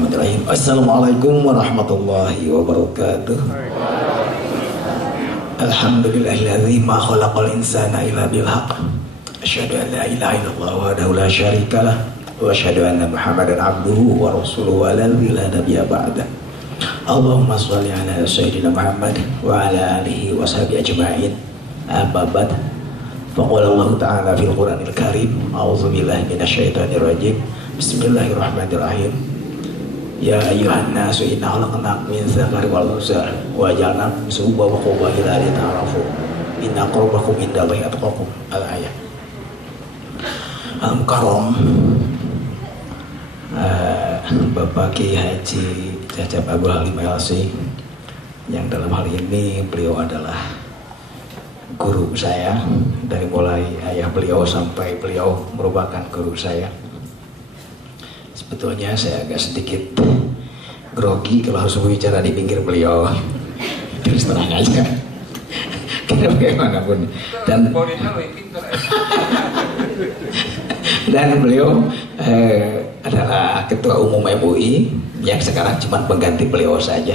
Bismillahirrahmanirrahim. Assalamualaikum warahmatullahi wabarakatuh. Alhamdulillahilladzi ma khalaqal insana illa bil haqq. Asyhadu an la ilaha illallah wahdahu la syarikalah wa asyhadu anna Muhammadan abduhu wa rasuluhu la nabiyya ba'da. Allahumma shalli ala sayyidina Muhammad wa ala alihi wa sahbihi ajma'in. Amma ba'd. Faqala Allah ta'ala fil Qur'anil Karim, a'udzu billahi minasyaitonir rajim. Bismillahirrahmanirrahim. Ya ayyuhan nasu inna khalaqnakum min dzakarin wal unsa wa ja'alnakum syu'uban wa qabaila lita'arafu inna akramakum indallahi atqakum. Al-ayat. Al-Mukarram Bapak Kiai Haji Cacep Abdul Halim LC, yang dalam hal ini beliau adalah guru saya dari mulai ayah beliau sampai beliau merupakan guru saya. Sebetulnya saya agak sedikit grogi kalau harus berbicara di pinggir beliau. Terus terang aja. Karena bagaimanapun. Dan beliau adalah ketua umum MUI yang sekarang cuma pengganti beliau saja.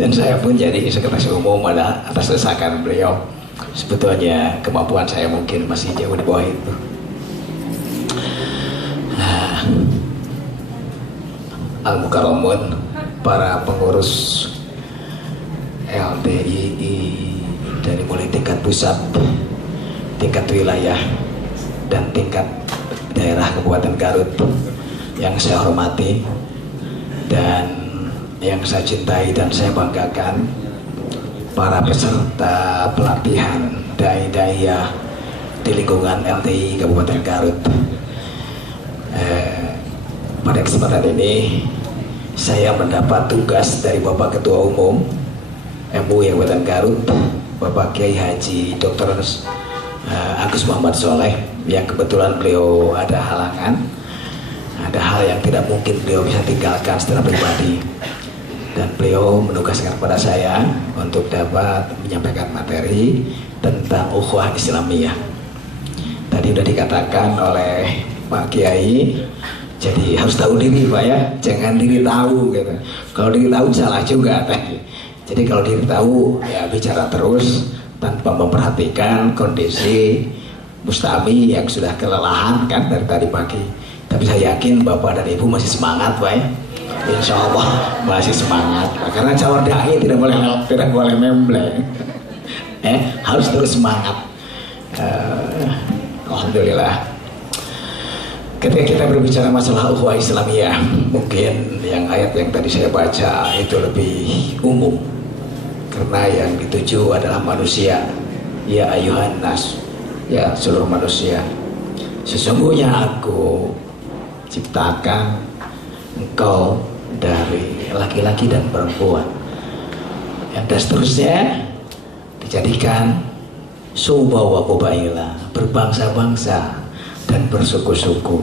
Dan saya pun jadi sekretaris umum atas desakan beliau. Sebetulnya kemampuan saya mungkin masih jauh di bawah itu. Al-Mukarramun, para pengurus LDII dari mulai tingkat pusat, tingkat wilayah, dan tingkat daerah Kabupaten Garut yang saya hormati dan yang saya cintai dan saya banggakan, para peserta pelatihan dai-dai di lingkungan LDII Kabupaten Garut. Pada kesempatan ini saya mendapat tugas dari Bapak Ketua Umum MUI Kabupaten Garut, Bapak Kiai Haji Dr. Agus Muhammad Soleh, yang kebetulan beliau ada halangan, ada hal yang tidak mungkin beliau bisa tinggalkan secara pribadi, dan beliau menugaskan kepada saya untuk dapat menyampaikan materi tentang ukhuwah Islamiyah. Tadi sudah dikatakan oleh Pak Kiai, jadi harus tahu diri Pak ya, jangan diri tahu gitu. Kalau diri tahu salah juga teh. Jadi kalau diri tahu ya bicara terus tanpa memperhatikan kondisi Mustami yang sudah kelelahan kan dari tadi pagi. Tapi saya yakin Bapak dan Ibu masih semangat Pak ya. Insya Allah masih semangat. Karena calon dai tidak boleh membleng. Harus terus semangat. Alhamdulillah. Ketika kita berbicara masalah ukhuwah Islamiyah, mungkin yang ayat yang tadi saya baca itu lebih umum, karena yang dituju adalah manusia. Ya ayuhan nas, ya seluruh manusia, sesungguhnya aku ciptakan engkau dari laki-laki dan perempuan, dan seterusnya dijadikan syu'uban wa qabaila, berbangsa-bangsa dan bersuku-suku,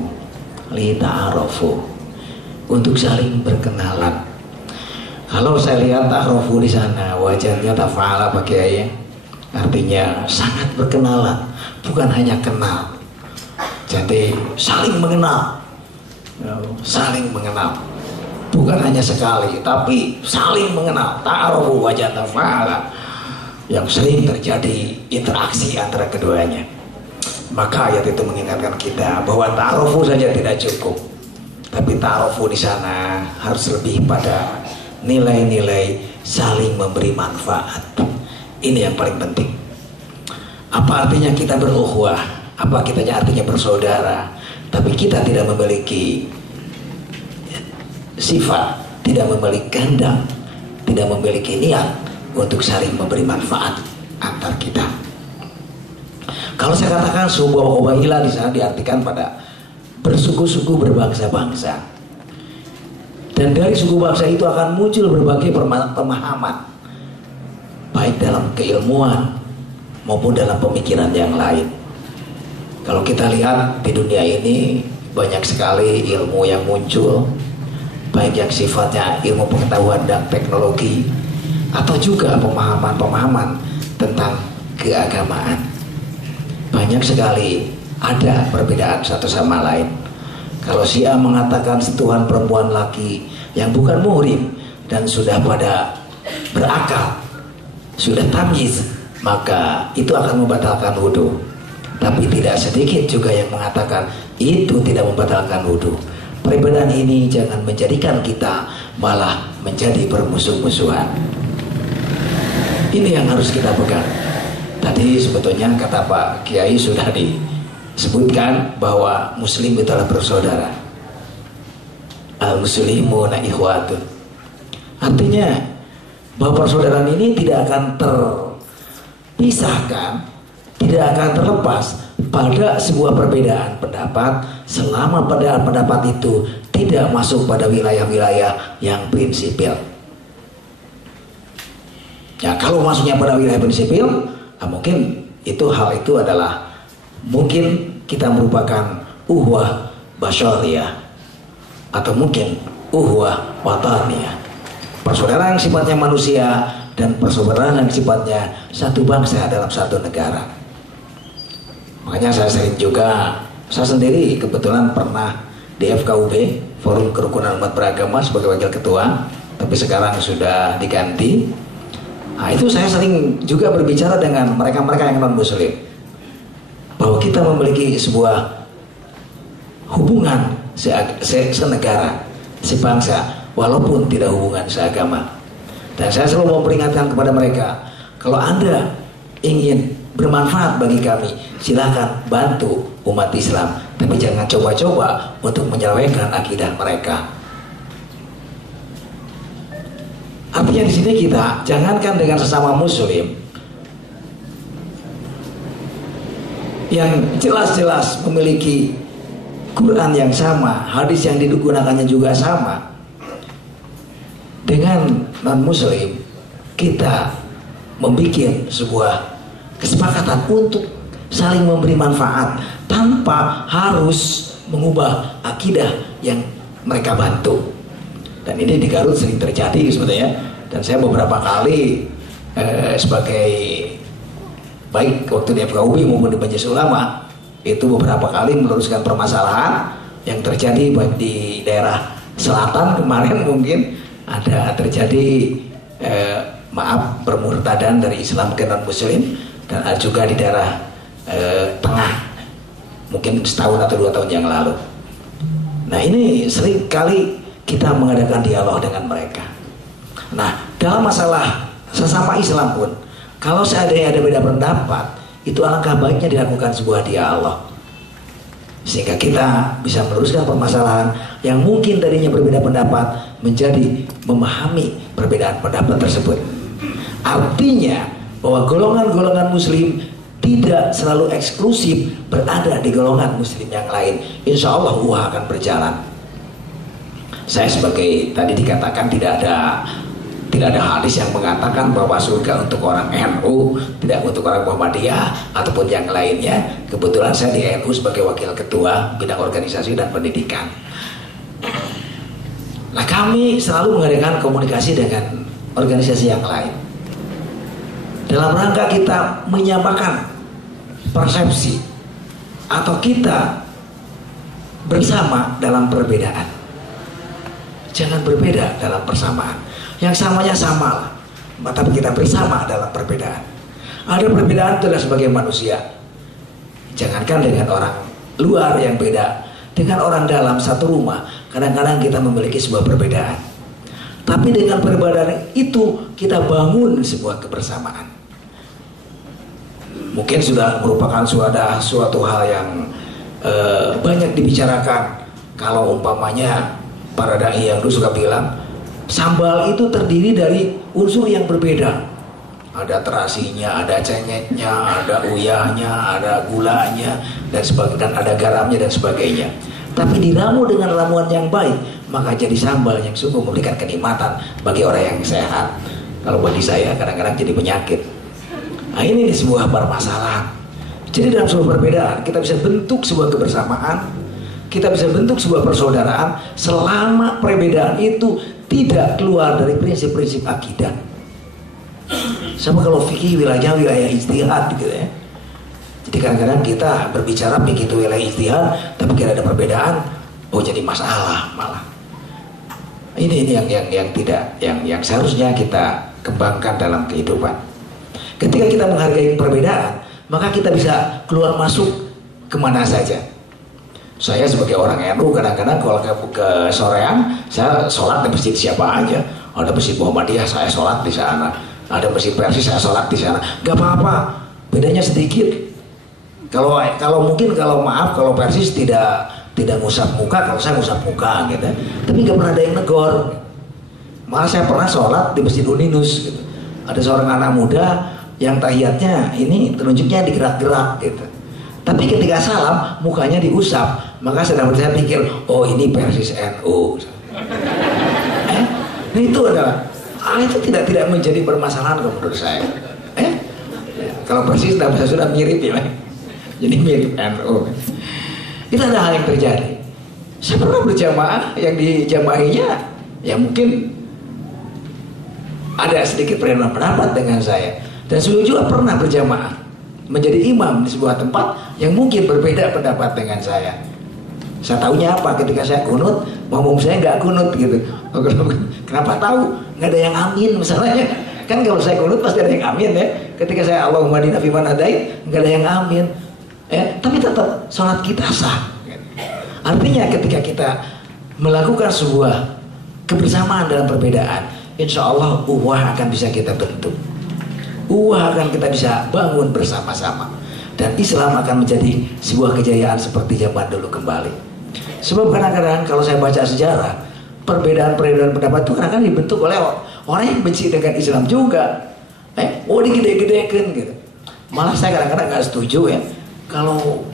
lita'arafu, untuk saling berkenalan. Kalau saya lihat ta'arafu di sana wajahnya tafa'ala pakai, artinya sangat berkenalan, bukan hanya kenal. Jadi saling mengenal, saling mengenal, bukan hanya sekali, tapi saling mengenal. Ta'arafu wajah tafa'ala, yang sering terjadi interaksi antara keduanya. Maka ayat itu mengingatkan kita bahwa ta'arufu saja tidak cukup, tapi ta'arufu di sana harus lebih pada nilai-nilai saling memberi manfaat. Ini yang paling penting. Apa artinya kita berukhuwah? Apa artinya bersaudara? Tapi kita tidak memiliki sifat, tidak memiliki kehendak, tidak memiliki niat untuk saling memberi manfaat antar kita. Kalau saya katakan syu'uban wa qabaila, di sana diartikan pada bersuku-suku, berbangsa-bangsa. Dan dari suku bangsa itu akan muncul berbagai pemahaman, baik dalam keilmuan maupun dalam pemikiran yang lain. Kalau kita lihat di dunia ini banyak sekali ilmu yang muncul, baik yang sifatnya ilmu pengetahuan dan teknologi, atau juga pemahaman-pemahaman tentang keagamaan. Banyak sekali ada perbedaan satu sama lain. Kalau si A mengatakan sentuhan perempuan laki yang bukan muhrim dan sudah pada berakal, sudah tamyiz, maka itu akan membatalkan wudhu. Tapi tidak sedikit juga yang mengatakan itu tidak membatalkan wudhu. Perbedaan ini jangan menjadikan kita malah menjadi bermusuh-musuhan. Ini yang harus kita pegang. Tadi sebetulnya kata Pak Kiai sudah disebutkan bahwa Muslim itu adalah bersaudara. Al-muslimuna ikhwatun. Artinya bahwa persaudaraan ini tidak akan terpisahkan, tidak akan terlepas pada sebuah perbedaan pendapat selama perbedaan pendapat itu tidak masuk pada wilayah-wilayah yang prinsipil. Ya, kalau masuknya pada wilayah prinsipil, mungkin hal itu adalah mungkin kita merupakan uhwah basyariyah atau mungkin uhwah wataniyah, persaudaraan yang sifatnya manusia dan persaudaraan yang sifatnya satu bangsa dalam satu negara. Makanya saya sendiri kebetulan pernah di FKUB, Forum Kerukunan Umat Beragama, sebagai wakil ketua, tapi sekarang sudah diganti. Nah, itu saya sering juga berbicara dengan mereka-mereka yang non-muslim bahwa kita memiliki sebuah hubungan senegara, sebangsa, walaupun tidak hubungan seagama. Dan saya selalu memperingatkan kepada mereka, kalau Anda ingin bermanfaat bagi kami, silakan bantu umat Islam, tapi jangan coba-coba untuk menyelewengkan akidah mereka. Artinya di sini kita jangankan dengan sesama muslim yang jelas-jelas memiliki Quran yang sama, hadis yang digunakannya juga sama, dengan non-muslim kita membuat sebuah kesepakatan untuk saling memberi manfaat tanpa harus mengubah akidah yang mereka bantu. Dan ini di Garut sering terjadi sebetulnya. Dan saya beberapa kali sebagai baik waktu di FKUB maupun di Majelis Ulama itu beberapa kali meluruskan permasalahan yang terjadi baik di daerah selatan kemarin mungkin ada terjadi permurtadan dari Islam ke non muslim, dan ada juga di daerah tengah mungkin setahun atau 2 tahun yang lalu. Nah, ini sering kali kita mengadakan dialog dengan mereka. Nah, dalam masalah sesama Islam pun, kalau seandainya ada beda pendapat, itu alangkah baiknya dilakukan sebuah dialog, sehingga kita bisa meluruskan permasalahan yang mungkin tadinya berbeda pendapat menjadi memahami perbedaan pendapat tersebut. Artinya bahwa golongan-golongan muslim tidak selalu eksklusif berada di golongan muslim yang lain. Insya Allah akan berjalan. Saya sebagai tadi dikatakan tidak ada hadis yang mengatakan bahwa surga untuk orang NU, tidak untuk orang Muhammadiyah ataupun yang lainnya. Kebetulan saya di NU sebagai wakil ketua bidang organisasi dan pendidikan. Nah, kami selalu mengadakan komunikasi dengan organisasi yang lain dalam rangka kita menyamakan persepsi atau kita bersama dalam perbedaan. Jangan berbeda dalam persamaan. Yang samanya sama lah, tapi kita bersama dalam perbedaan. Ada perbedaan itu adalah sebagai manusia. Jangankan dengan orang luar yang beda, dengan orang dalam satu rumah, kadang-kadang kita memiliki sebuah perbedaan. Tapi dengan perbedaan itu kita bangun sebuah kebersamaan. Mungkin sudah merupakan suatu hal yang banyak dibicarakan. Kalau umpamanya para dai yang dulu suka bilang, sambal itu terdiri dari unsur yang berbeda. Ada terasinya, ada cengeknya, ada uyahnya, ada gulanya, dan ada garamnya dan sebagainya. Tapi diramu dengan ramuan yang baik, maka jadi sambal yang sungguh memberikan kenikmatan bagi orang yang sehat. Kalau bagi saya kadang-kadang jadi penyakit. Nah, ini sebuah permasalahan. Jadi dalam sebuah perbedaan kita bisa bentuk sebuah kebersamaan, kita bisa bentuk sebuah persaudaraan selama perbedaan itu tidak keluar dari prinsip-prinsip akidah. Sama kalau fikih wilayah ijtihad gitu ya. Jadi kadang-kadang kita berbicara begitu wilayah ijtihad, tapi kalau ada perbedaan, jadi masalah malah. Ini yang tidak, yang seharusnya kita kembangkan dalam kehidupan. Ketika kita menghargai perbedaan, maka kita bisa keluar masuk kemana saja. Saya sebagai orang NU kadang-kadang kalau ke sorean, saya sholat di masjid siapa aja. Ada masjid Muhammadiyah, saya sholat di sana. Ada masjid Persis, saya sholat di sana. Gak apa-apa, bedanya sedikit. Kalau maaf, kalau Persis tidak ngusap muka, kalau saya ngusap muka gitu. Tapi gak pernah ada yang negor. Malah saya pernah sholat di Masjid Uninus gitu. Ada seorang anak muda yang tahiyatnya ini telunjuknya digerak-gerak gitu. Tapi ketika salam mukanya diusap, maka saya pikir, oh ini Persis NU. Itu adalah itu tidak menjadi permasalahan menurut saya. Kalau Persis sudah mirip ya, jadi mirip NU. Itu ada hal yang terjadi. Saya pernah berjamaah, yang dijamahinya ya mungkin ada sedikit perbedaan pendapat dengan saya. Dan saya juga pernah berjamaah menjadi imam di sebuah tempat yang mungkin berbeda pendapat dengan saya. Saya tahunya apa? Ketika saya kunut, makmum saya nggak kunut gitu. Kenapa tahu? Nggak ada yang amin misalnya. Kan kalau saya kunut pasti ada yang amin ya. Ketika saya Allahumma hadina fi man hadait, nggak ada yang amin. Tapi tetap sholat kita sah. Artinya ketika kita melakukan sebuah kebersamaan dalam perbedaan, insya Allah uwah akan bisa kita bentuk. Uwah akan kita bisa bangun bersama-sama. Dan Islam akan menjadi sebuah kejayaan seperti zaman dulu kembali. Sebab kadang-kadang kalau saya baca sejarah, perbedaan-perbedaan pendapat itu kadang-kadang dibentuk oleh orang yang benci dengan Islam juga. Digede-gedekan gitu. Malah saya kadang-kadang nggak setuju ya kalau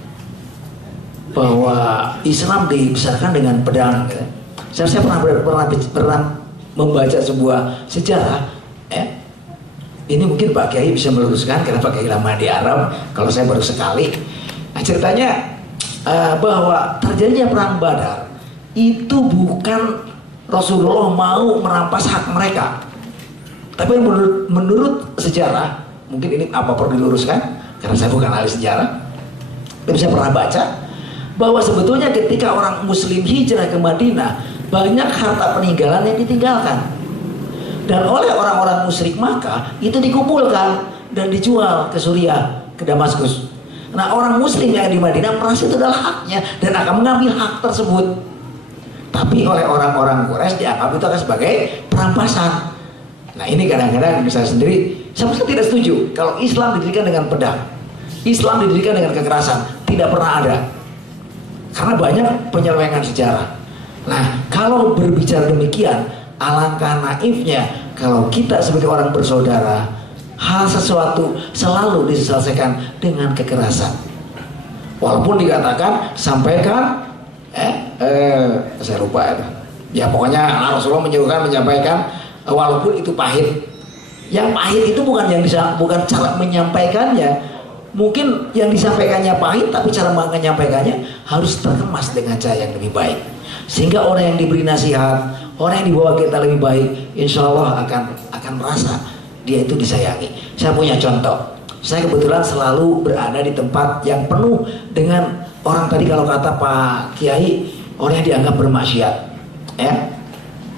bahwa Islam dibesarkan dengan pedang gitu. Saya pernah membaca sebuah sejarah ini mungkin Pak Kiai bisa meluruskan karena Pak Kiai lama di Arab, kalau saya baru sekali. Nah, ceritanya bahwa terjadinya perang Badar itu bukan Rasulullah mau merampas hak mereka, tapi menurut sejarah, mungkin ini apa perlu diluruskan karena saya bukan ahli sejarah, tapi saya pernah baca bahwa sebetulnya ketika orang Muslim hijrah ke Madinah, banyak harta peninggalan yang ditinggalkan. Dan oleh orang-orang musyrik Makkah itu dikumpulkan dan dijual ke Suriah, ke Damaskus. Nah, orang Muslim yang di Madinah merasa itu adalah haknya dan akan mengambil hak tersebut. Tapi oleh orang-orang Quraisy dianggap itu akan sebagai perampasan. Nah, ini kadang-kadang saya sendiri, saya tidak setuju kalau Islam didirikan dengan pedang, Islam didirikan dengan kekerasan, tidak pernah ada. Karena banyak penyelewengan sejarah. Nah, kalau berbicara demikian, alangkah naifnya kalau kita sebagai orang bersaudara, hal sesuatu selalu diselesaikan dengan kekerasan. Walaupun dikatakan sampaikan, saya lupa itu. Ya pokoknya Rasulullah menyampaikan walaupun itu pahit. Yang pahit itu bukan cara menyampaikannya. Mungkin yang disampaikannya pahit, tapi cara menyampaikannya harus terkemas dengan cara yang lebih baik. Sehingga orang yang diberi nasihat, orang yang dibawa kita lebih baik, insya Allah akan merasa dia itu disayangi. Saya punya contoh. Saya kebetulan selalu berada di tempat yang penuh dengan orang, tadi kalau kata Pak Kiai, orang yang dianggap bermaksiat,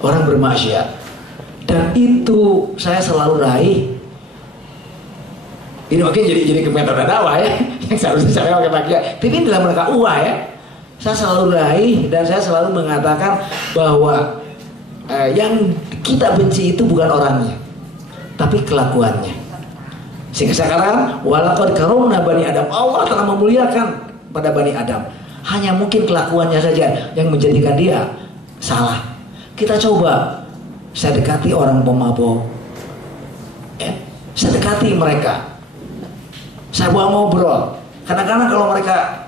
orang bermaksiat. Dan itu saya selalu raih. Ini mungkin jadi komentar dakwah ya, yang seharusnya saya pakai Pak Kiai. Tapi dalam rangka uah ya. Saya selalu raih dan saya selalu mengatakan bahwa yang kita benci itu bukan orangnya, tapi kelakuannya. Sehingga sekarang walaqad karomna bani Adam, Allah telah memuliakan pada bani Adam. Hanya mungkin kelakuannya saja yang menjadikan dia salah. Kita coba, saya dekati orang pemabok, saya dekati mereka, saya bawa ngobrol. Kadang-kadang kalau mereka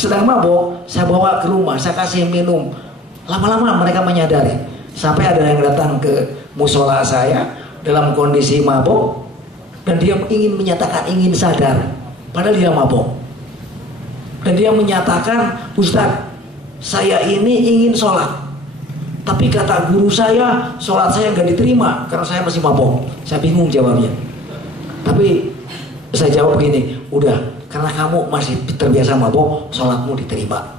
sedang mabok, saya bawa ke rumah, saya kasih minum. Lama-lama mereka menyadari. Sampai ada yang datang ke musola saya dalam kondisi mabok dan dia ingin menyatakan ingin sadar, padahal dia mabok. Dan dia menyatakan, Ustaz, saya ini ingin sholat, tapi kata guru saya sholat saya nggak diterima karena saya masih mabok. Saya bingung jawabnya. Tapi saya jawab begini, udah, karena kamu masih terbiasa mabok, sholatmu diterima.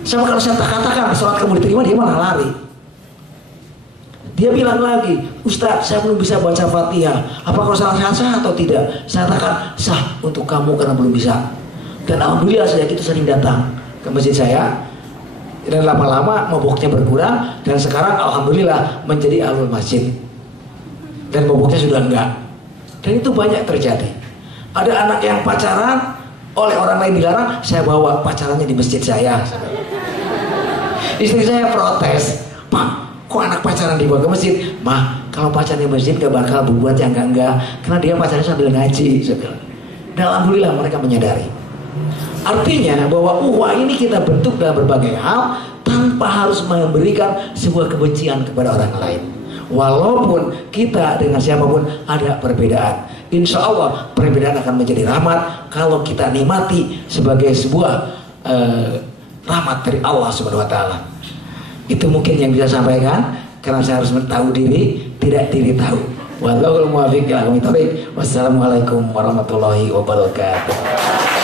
Sama kalau saya katakan sholat kamu diterima, dia malah lari. Dia bilang lagi, Ustaz, saya belum bisa baca Fatihah. Apakah salah sah atau tidak? Saya katakan sah untuk kamu karena belum bisa. Dan alhamdulillah sejak itu sering datang ke masjid saya. Dan lama-lama mabuknya berkurang. Dan sekarang alhamdulillah menjadi alul masjid. Dan mabuknya sudah enggak. Dan itu banyak terjadi. Ada anak yang pacaran, oleh orang lain dilarang, saya bawa pacarannya di masjid saya. Istri saya protes, Pak, kok anak pacaran dibawa ke masjid? Ma, kalau pacaran di masjid gak bakal berbuat yang enggak, karena dia pacaran sambil ngaji. Dan alhamdulillah mereka menyadari. Artinya bahwa ukhuwah ini kita bentuk dalam berbagai hal tanpa harus memberikan sebuah kebencian kepada orang lain. Walaupun kita dengan siapapun ada perbedaan, insya Allah perbedaan akan menjadi rahmat kalau kita nikmati sebagai sebuah rahmat dari Allah Subhanahu Wa Taala. Itu mungkin yang bisa sampaikan, karena saya harus tahu diri, tidak diri tahu. Wallahul muwaffiq ila aqwamit thoriq. Wassalamualaikum warahmatullahi wabarakatuh.